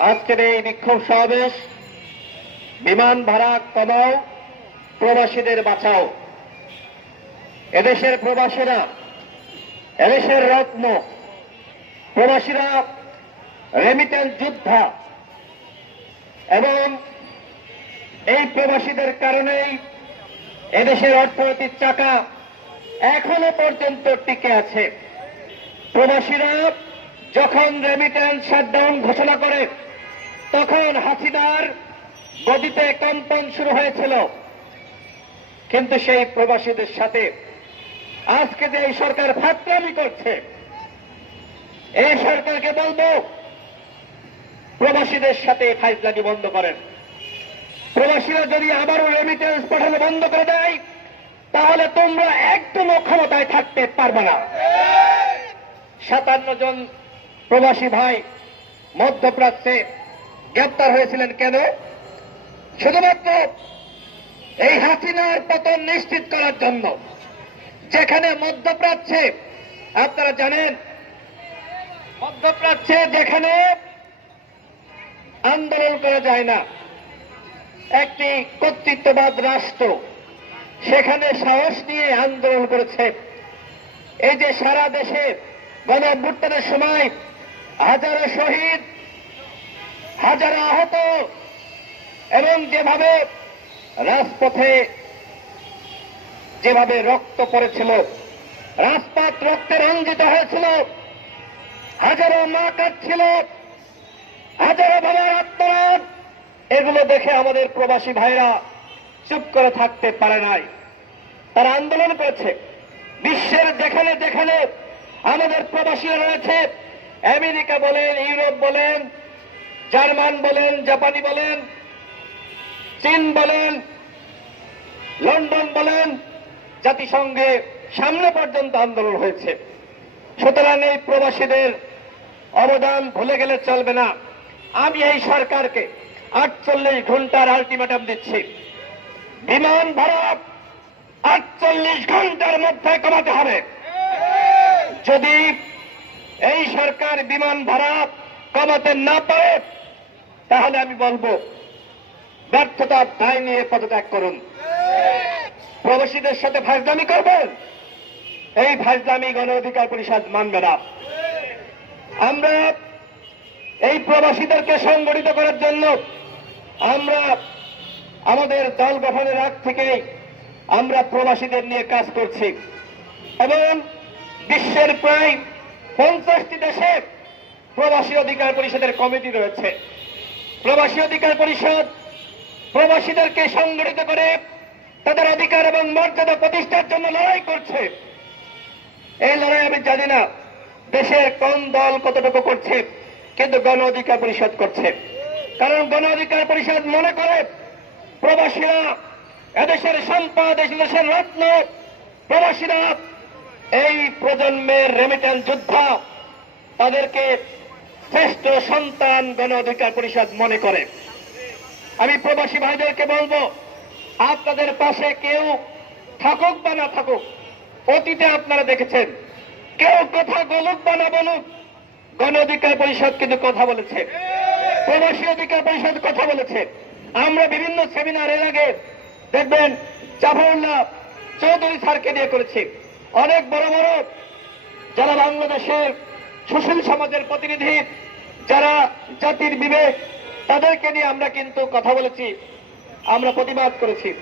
আজকের এই বিক্ষোভ সমাবেশ, বিমান ভাড়া কমাও, প্রবাসীদের বাঁচাও। এদেশের প্রবাসীরা, এদেশের রত্ন, প্রবাসীরা রেমিটেন্স যোদ্ধা। এবং এই প্রবাসীদের কারণেই এদেশের অর্থনৈতিক চাকা এখনও পর্যন্ত টিকে আছে। প্রবাসীরা যখন রেমিটেন্স শাটডাউন ঘোষণা করে, তখন হাসিনার গদিতে কম্পন শুরু হয়েছিল। কিন্তু সেই প্রবাসীদের সাথে আজকে যে এই সরকার ফাটরামি করছে, এই সরকারকে বলব, প্রবাসীদের সাথে ফাইজলামি বন্ধ করেন। প্রবাসীরা যদি আবারও রেমিটেন্স পাঠানো বন্ধ করে দেয়, তাহলে তোমরা একদম ক্ষমতায় থাকতে পারবে না। সাতান্ন জন প্রবাসী ভাই মধ্যপ্রাচ্যে গ্রেপ্তার হয়েছিলেন কেন? শুধুমাত্র এই হাসিনার পতন নিশ্চিত করার জন্য, যেখানে মধ্যপ্রাচ্যে, আপনারা জানেন, মধ্যপ্রাচ্যে যেখানে আন্দোলন করা যায় না, একটি কর্তৃত্ববাদ রাষ্ট্র, সেখানে সাহস নিয়ে আন্দোলন করেছে। এই যে সারা দেশে গণ সময় হাজারো শহীদ, হাজারো আহত এবং যেভাবে রাজপথে, যেভাবে রক্ত পড়েছিল, রাজপথ রক্তে রঞ্জিত হয়েছিল, হাজারো মা কাটছিল হাজারো বাবার আত্মরাত এগুলো দেখে আমাদের প্রবাসী ভাইরা চুপ করে থাকতে পারে নাই। তারা আন্দোলন করেছে। বিশ্বের যেখানে যেখানে আমাদের প্রবাসীরা রয়েছে আমেরিকা বলেন, ইউরোপ বলেন, জার্মান বলেন, জাপানি বলেন, চীন বলেন, লন্ডন বলেন, জাতিসংঘে সামনে পর্যন্ত আন্দোলন হয়েছে। সুতরাং এই প্রবাসীদের অবদান ভুলে গেলে চলবে না। আমি এই সরকারকে আটচল্লিশ ঘণ্টার আলটিমেটাম দিচ্ছি। বিমান ভাড়া আটচল্লিশ ঘণ্টার মধ্যে কমাতে হবে। যদি এই সরকার বিমান ভাড়া কমাতে না পারে, তাহলে আমি বলব ব্যর্থতার দায় নিয়ে পদত্যাগ করুন। প্রবাসীদের সাথে ফাজদামি করবেন? এই ফাজদামি গণ অধিকার পরিষদ মানবে না। আমরা এই প্রবাসীদেরকে সংগঠিত করার জন্য আমরা আমাদের দল গঠনের আগ থেকেই আমরা প্রবাসীদের নিয়ে কাজ করছি। এবং বিশ্বের প্রায় পঞ্চাশটি দেশে প্রবাসী অধিকার পরিষদের কমিটি রয়েছে। প্রবাসী অধিকার পরিষদ প্রবাসীদেরকে সংগঠিত করে তাদের অধিকার এবং মর্যাদা প্রতিষ্ঠার জন্য লড়াই করছে। এই লড়াই আমি জানি না, দেশের কোন দল কতটুকু করছে, কিন্তু গণ অধিকার পরিষদ করছে। কারণ গণ অধিকার পরিষদ মনে করে প্রবাসীরা এদেশের সম্পদ, এদেশের রত্ন, প্রবাসীরা এই প্রজন্মের রেমিটেন্স যোদ্ধা তাদেরকে শ্রেষ্ঠ সন্তান গণ অধিকার পরিষদ মনে করে। আমি প্রবাসী ভাইদেরকে বলব, আপনাদের পাশে কেউ থাকুক বা না থাকুক, অতীতে আপনারা দেখেছেন, কেউ কথা বলুক বা না বলুক গণ অধিকার পরিষদ কিন্তু কথা বলেছে। প্রবাসী অধিকার পরিষদ কথা বলেছে। আমরা বিভিন্ন সেমিনার এর আগে দেখবেন জাফরুল্লাহ চৌধুরী স্যারকে দিয়ে করেছি। অনেক বড় বড় যারা বাংলাদেশের সুশীল সমাজের প্রতিনিধি, যারা জাতির বিবেক, তাদেরকে নিয়ে আমরা কিন্তু কথা বলেছি, আমরা প্রতিবাদ করেছি।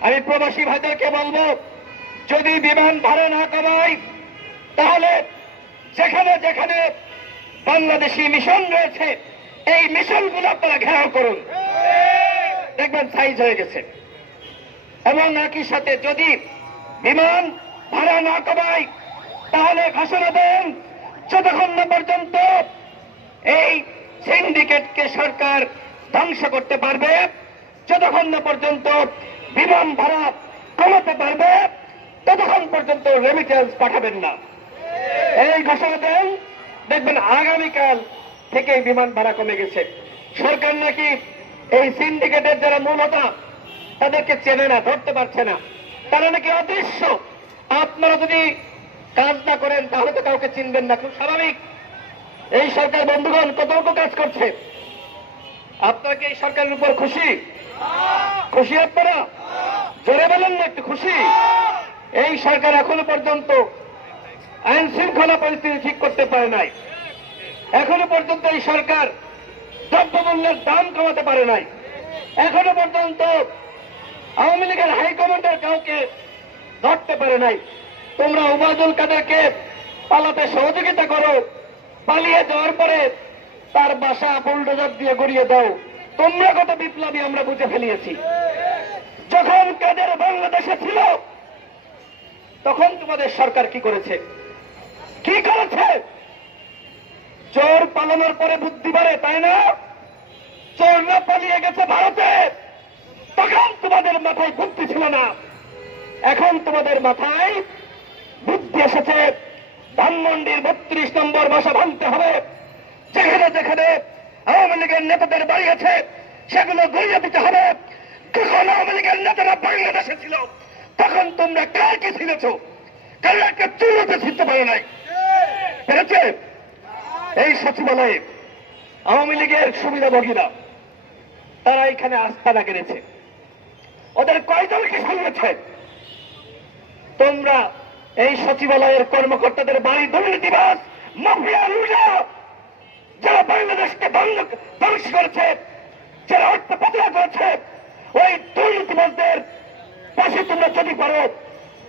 আমি প্রবাসী ভাইদেরকে বলব, যদি বিমান ভাড়া না কমাই, তাহলে যেখানে যেখানে বাংলাদেশি মিশন রয়েছে, এই মিশনগুলো আপনারা ঘেরাও করুন। দেখবেন সাইজ হয়ে গেছে। এবং একই সাথে যদি বিমান ভাড়া না কমাই, তাহলে ঘোষণা দেন যতক্ষণ না পর্যন্ত এই সিন্ডিকেটকে সরকার ধ্বংস করতে পারবে, যতক্ষণ না পর্যন্ত বিমান ভাড়া কমাতে পারবে, ততক্ষণ পর্যন্ত রেমিটেন্স পাঠাবেন না। এই ঘোষণা দেন, দেখবেন আগামীকাল থেকে বিমান ভাড়া কমে গেছে। সরকার নাকি এই সিন্ডিকেটের যারা মূলতা, তাদেরকে চেনে না, ধরতে পারছে না। তারা নাকি অদৃশ্য। আপনারা যদি কাজ না করেন, তাহলে তো কাউকে চিনবেন না, খুব স্বাভাবিক। এই সরকার বন্ধুগণ কতটুকু কাজ করছে? আপনারা কি এই সরকারের উপর খুশি? খুশি আপনারা? জোরে বলেন না, একটু খুশি। এই সরকার এখনও পর্যন্ত আইন শৃঙ্খলা পরিস্থিতি ঠিক করতে পারে নাই। এখনও পর্যন্ত এই সরকার দ্রব্যমূল্যের দাম কমাতে পারে নাই। এখনও পর্যন্ত আওয়ামী লীগের হাইকমান্ডার কাউকে ধরতে পারে নাই। তোমরা উবাদুল কাদেরকে পালাতে সহযোগিতা করো, পালিয়ে যাওয়ার পরে তার বাসা বুলডোজার দিয়ে গড়িয়ে দাও। তোমরা কত বিপ্লবী আমরা বুঝে ফেলিয়েছি। যখন কাদের বাংলাদেশে ছিল, তখন তোমাদের সরকার কি করেছে? কি করেছে? চোর পালানোর পরে বুদ্ধি বাড়ে, তাই না? চোর না পালিয়ে গেছে ভারতে, তখন তোমাদের মাথায় বুদ্ধি ছিল না। এখন তোমাদের মাথায় বুদ্ধি এসেছে। ধানমন্ডির বত্রিশ নম্বর বাসা ভাঙতে হবে। যেখানে যেখানে আওয়ামী লীগের নেতাদের বাড়ি আছে, সেগুলো গড়িয়ে দিতে হবে। যখন আওয়ামী লীগের নেতারা বাংলাদেশে ছিল, তখন তোমরা কার কি ছিলেছ? কারণ একটা চুলোতে ছিটতে পারো নাই। পেরেছে? এই সচিবালয়ে আওয়ামী লীগের সুবিধাভোগীরা, তারা এখানে আস্থানা কেড়েছে। ওদের কয়জনকে সামলেছে? তোমরা এই সচিবালয়ের কর্মকর্তাদের বাড়ি দুর্নীতিবাস মাফিয়া লুজা যারা বাংলাদেশকে ধ্বংস করেছে, যারা অর্থ পাচার করেছে, ওই দুর্নীতিবাসদের পাশে তোমরা যদি পারো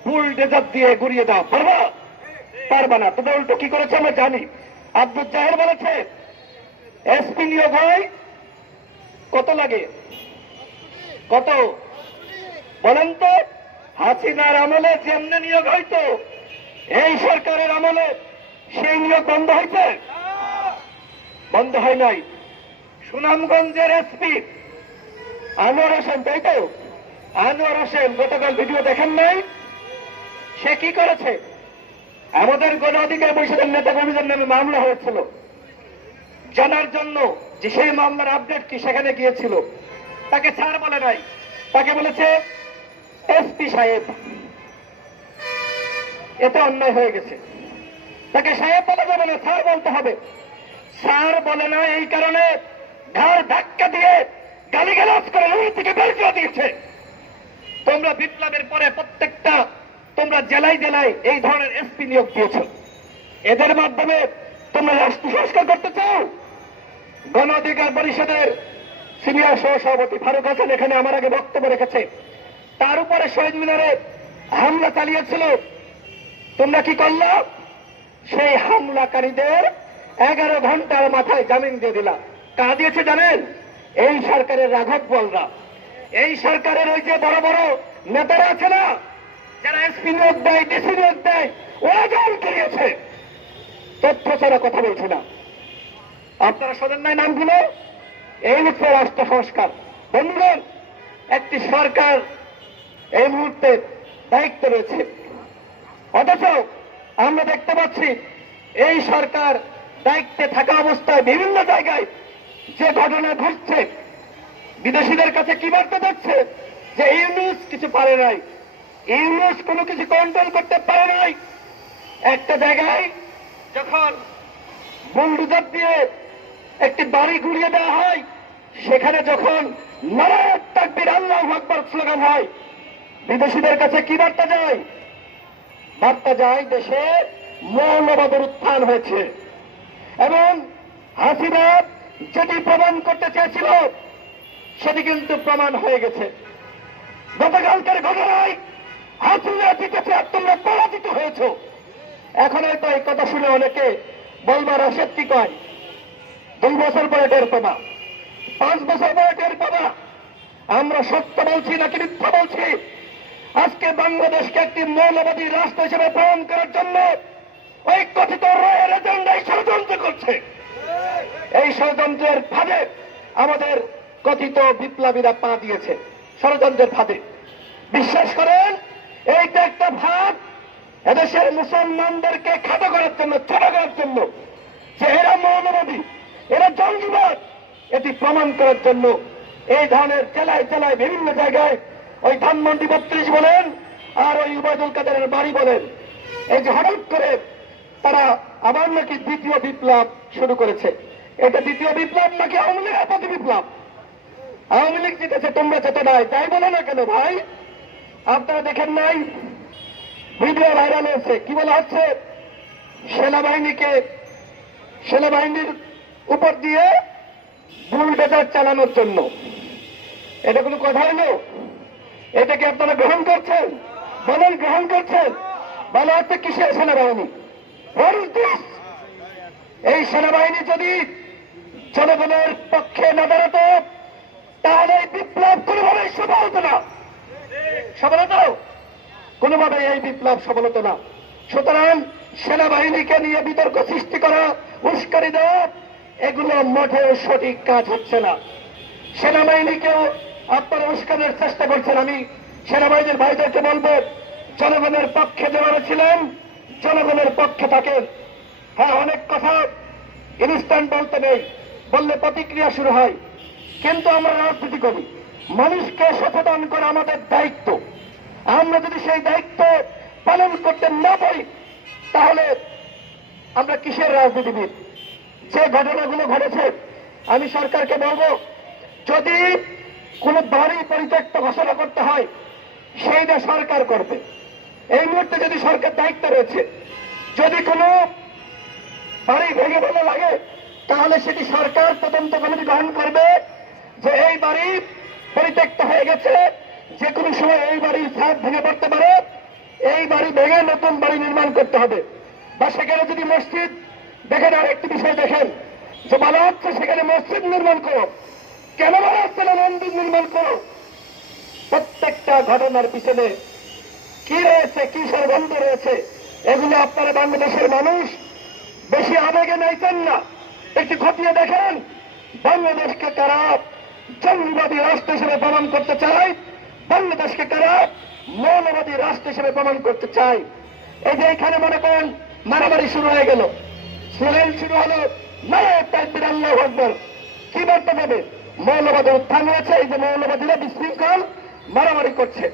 ফুল ডেজার দিয়ে গুড়িয়ে দাও। পারবা? পারবা না। তোমরা উল্টো কি করেছে আমরা জানি। আব্দুল জাহের বলেছে, এসপি নিয়োগ হয়, কত লাগে? কত? বলেন তো। হাসিনার আমলে যেমনি নিয়োগ হইতো, এই সরকারের আমলে সেই নিয়োগ বন্ধ হয়েছে বন্ধ হয় নাই। সুনামগঞ্জের এসপি আনোয়ার হোসেন, তাই তো? আনোয়ার হোসেন, গতকাল ভিডিও দেখেন নাই? সে কি করেছে? আমাদের গণ অধিকার পরিষদের নেতা কর্মীদের নামে মামলা হয়েছিল। জানার জন্য যে সেই মামলার আপডেট কি সেখানে গিয়েছিল, তাকে ছাড় বলে নাই। তাকে বলেছে এসপি সাহেব। এতে অন্যায় হয়ে গেছে। তাকে সাহেব বলা যাবে না, স্যার বলতে হবে। স্যার বলে না এই কারণে ঘাড় ধাক্কা দিয়ে গালিগালাজ করে রুম থেকে বের করে দিয়েছে। তোমরা বিপ্লবের পরে প্রত্যেকটা তোমরা জেলায় জেলায় এই ধরনের এসপি নিয়োগ দিয়েছ। এদের মাধ্যমে তোমরা রাষ্ট্র সংস্কার করতে চাও? গণ অধিকার পরিষদের সিনিয়র সহ সভাপতি ফারুক হাসান এখানে আমার আগে বক্তব্য রেখেছে। তার উপরে শহীদ মিনারে হামলা চালিয়েছিল। তোমরা কি করল? সেই হামলাকারীদের এগারো ঘণ্টার মাথায় জামিন দিয়ে দিলাম কারা দিয়েছে জানেন? এই সরকারের রাঘব বলরা। এই সরকারের ওই যে বড় বড় নেতারা আছে না, যারা এসপি নিয়োগ দেয়, ডিসি নিয়োগ দেয়, ওরা জামিন করিয়েছে তথ্য ছাড়া কথা বলছে না। আপনারা শোনেন নাই নামগুলো? এই হচ্ছে রাষ্ট্র সংস্কার। বন্ধুগণ, একটি সরকার এই মুহূর্তে দায়িত্ব রয়েছে। অথচ আমরা দেখতে পাচ্ছি, এই সরকার দায়িত্বে থাকা অবস্থায় বিভিন্ন জায়গায় যে ঘটনা ঘটছে, বিদেশিদের কাছে কি বার্তা যাচ্ছে? যে ইউনুস কিছু পারে নাই। ইউনুস কোনো কিছু কন্ট্রোল করতে পারে নাই। একটা জায়গায় যখন বুলডুজার দিয়ে একটি বাড়ি ঘুরিয়ে দেওয়া হয়, সেখানে যখন নারায়ণ তাকবির আল্লাহ আকবর স্লোগান হয় বিদেশিদের কাছে কি বার্তা যায়? বার্তা যায় দেশে মৌলবাদের উত্থান হয়েছে। এবং হাসিনা যেটি প্রমাণ করতে চেয়েছিল, সেটি কিন্তু প্রমাণ হয়ে গেছে। গতকালকের ঘটনায় হাসিনা জিতেছে, আর তোমরা পরাজিত হয়েছ। এখন হয়তো এই কথা শুনে অনেকে বলবার অসত্যি কয়? দুই বছর পরে টের পাবা। পাঁচ বছর পরে টের পাবা। আমরা সত্য বলছি নাকি মিথ্যা বলছি? আজকে বাংলাদেশকে একটি মৌলবাদী রাষ্ট্র হিসেবে প্রমাণ করার জন্য ওই কথিত রয়ের এজেন্ডাই ষড়যন্ত্র করছে। এই ষড়যন্ত্রের ফাঁদে আমাদের কথিত বিপ্লবীরা পা দিয়েছে। ষড়যন্ত্রের ফাঁদে। বিশ্বাস করেন এইটা একটা ভাব এদেশের মুসলমানদেরকে খাটো করার জন্য, ছোট করার জন্য। যে এরা মৌলবাদী, এরা জঙ্গিবাদ, এটি প্রমাণ করার জন্য এই ধরনের জেলায় জেলায় বিভিন্ন জায়গায় ওই ধানমন্ডি বত্রিশ বলেন আর ওই উবায়দুল কাদেরের বাড়ি বলেন। এই যে হঠাৎ করে তারা আবার নাকি দ্বিতীয় বিপ্লব শুরু করেছে। এটা দ্বিতীয় বিপ্লব নাকি আওয়ামী লীগের প্রতি বিপ্লব? আওয়ামী লীগ জিতেছে, তোমরা যেতে নাই। তাই বলো না কেন ভাই? আপনারা দেখেন নাই? ভিডিও ভাইরাল হয়েছে। কি বলা হচ্ছে? সেনাবাহিনীকে, সেনাবাহিনীর উপর দিয়ে বুলডোজার চালানোর জন্য। এটা কোনো কথা হলো এটাকে আপনারা গ্রহণ করছেন? বলেন গ্রহণ করছেন? বলা হচ্ছে কিসের সেনাবাহিনী? এই সেনাবাহিনী যদি জনগণের পক্ষে না দাঁড়াতো, তাহলে এই বিপ্লব কোনোভাবেই সফল হতো না। সফল হতো? কোনোভাবে এই বিপ্লব সফল হতো না। সুতরাং সেনাবাহিনীকে নিয়ে বিতর্ক সৃষ্টি করা, উস্কানি দেওয়া, এগুলো মোটেও সঠিক কাজ হচ্ছে না। সেনাবাহিনীকেও আপনারা উস্কানের চেষ্টা করছেন। আমি সেনাবাহিনীর ভাইদেরকে বলব, জনগণের পক্ষে যেভাবে ছিলেন, জনগণের পক্ষে থাকেন। হ্যাঁ অনেক কথা ইনস্ট্যান্ট বলতে নেই, বললে প্রতিক্রিয়া শুরু হয়। কিন্তু আমরা রাজনীতি করি। মানুষকে সচেতন করা আমাদের দায়িত্ব। আমরা যদি সেই দায়িত্ব পালন করতে না পারি, তাহলে আমরা কিসের রাজনীতিবিদ? যে ঘটনাগুলো ঘটেছে, আমি সরকারকে বলব, যদি কোনো বাড়ি পরিত্যক্ত ঘোষণা করতে হয় সেইটা সরকার করবে। এই মুহূর্তে যদি সরকার দায়িত্ব রয়েছে, যদি কোনো বাড়ি ভেঙে ফেলে লাগে, তাহলে সেটি সরকার তদন্ত কমিটি গ্রহণ করবে যে এই বাড়ি পরিত্যক্ত হয়ে গেছে, যে কোনো সময় এই বাড়ির ছাদ ভেঙে পড়তে পারে, এই বাড়ি ভেঙে নতুন বাড়ি নির্মাণ করতে হবে। বা সেখানে যদি মসজিদ, দেখেন আর একটি বিষয় দেখেন, যে বলা হচ্ছে সেখানে মসজিদ নির্মাণ করো। কেন বলা মন্দির নির্মাণ করো। প্রত্যেকটা ঘটনার পিছনে কি রয়েছে, কি ষড়যন্ত্র রয়েছে, এগুলো আপনারা বাংলাদেশের মানুষ বেশি আবেগে নাইছেন না। একটু খতিয়ে দেখেন, বাংলাদেশকে কারা জঙ্গিবাদী রাষ্ট্র হিসেবে প্রমাণ করতে চায়? বাংলাদেশকে কারা মৌলবাদী রাষ্ট্র হিসেবে প্রমাণ করতে চায়? এই যে এখানে মনে করেন মারামারি শুরু হয়ে গেল। স্লোগান শুরু হলো নারায় তাকবির আল্লাহ কি বার্তা দেবে মৌলবাদের উত্থান হয়েছে, এই যে মৌলবাদীরা বিশৃঙ্খল, মারামারি করছে।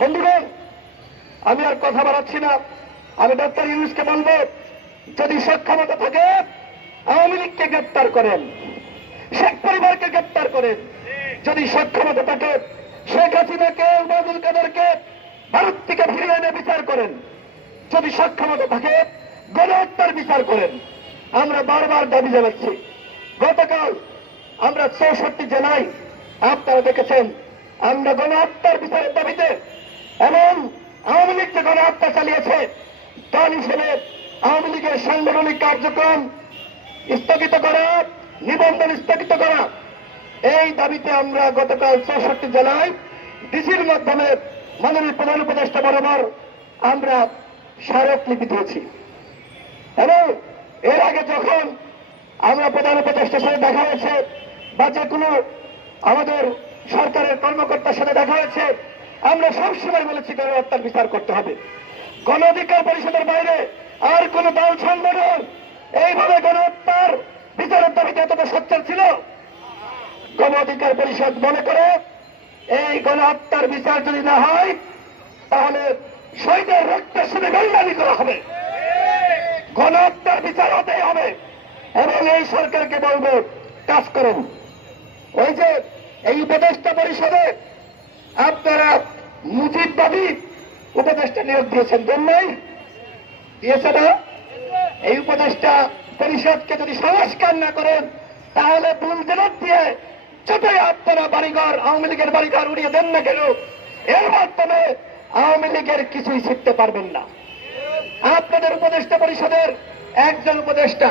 বন্ধুগণ, আমি আর কথা বাড়াচ্ছি না। আমি ডক্টর ইউনুসকে বলব, যদি সক্ষমতা থাকে, আওয়ামী লীগকে গ্রেপ্তার করেন, শেখ পরিবারকে গ্রেপ্তার করেন। যদি সক্ষমতা থাকে, শেখ হাসিনাকে উবাদুল কাদেরকে ভারত থেকে ফিরিয়ে এনে বিচার করেন। যদি সক্ষমতা থাকে, গণহত্যার বিচার করেন। আমরা বারবার দাবি জানাচ্ছি, গতকাল আমরা চৌষট্টি জেলায় আপনারা দেখেছেন, আমরা গণহত্যার বিচারের দাবিতে এবং আওয়ামী লীগ যে গণহত্যা চালিয়েছে দল হিসেবে আওয়ামী লীগের সাংগঠনিক কার্যক্রম স্থগিত করা, নিবন্ধন স্থগিত করা। এই দাবিতে আমরা গতকাল চৌষট্টি জেলায় ডিসির মাধ্যমে মাননীয় প্রধান উপদেষ্টা বরাবর আমরা স্মারকলিপি দিয়েছি। এবং এর আগে যখন আমরা প্রধান উপদেষ্টার সাথে দেখা হয়েছে বা যে কোনো আমাদের সরকারের কর্মকর্তার সাথে দেখা হয়েছে, আমরা সবসময় বলেছি গণহত্যার বিচার করতে হবে। গণ অধিকার পরিষদের বাইরে আর কোন দল সংগঠন এইভাবে গণহত্যার বিচারের দাবিতে এতটা সচ্ছল ছিল? গণ অধিকার পরিষদ মনে করে এই গণহত্যার বিচার যদি না হয়, তাহলে শহীদের রক্তের সাথে বেইমানি করা হবে। গণহত্যার বিচার হতেই হবে। এবং এই সরকারকে বলব, কাজ করুন। ওই যে এই উপদেষ্টা পরিষদে আপনারা মুজিববাদী উপদেষ্টা নিয়োগ দিয়েছেন, দেন নাই? দিয়েছে না? এই উপদেষ্টা পরিষদকে যদি সংস্কার না করেন, তাহলে বুলজেনত দিয়ে ছোটই আপনারা বাড়িঘর, আওয়ামী লীগের বাড়িঘর উড়িয়ে দেন না কেন? এর মাধ্যমে আওয়ামী লীগের কিছুই শিখতে পারবেন না। আপনাদের উপদেষ্টা পরিষদের একজন উপদেষ্টা